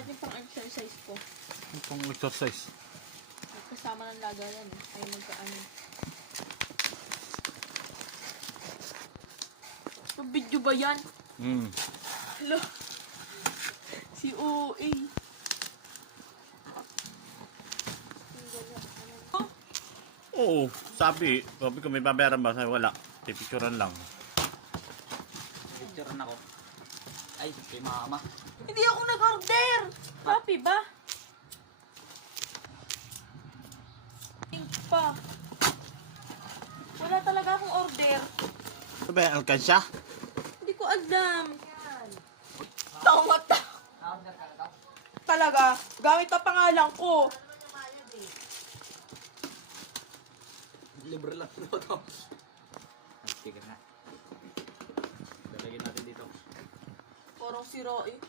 Bakit yung pang-exercise ko? Yung pang exercise. Kasama ng lagalan eh. Ay magkaano. So, video ba yan? Hello. Si OA. Oo, sabi ko may babayaran ba? Sabi wala. Pipicturan lang. Picturean ako. Ay, kay mama. Hindi ako nag-order! Happy ba? Think pa. Wala talaga akong order. Ano ba yan? Alkansya? Hindi ko alam. Taungat ka. Talaga. Gamit pa pangalan ko. Libre lang ito. Sticker na. Lalagyan natin dito. Parang sira eh.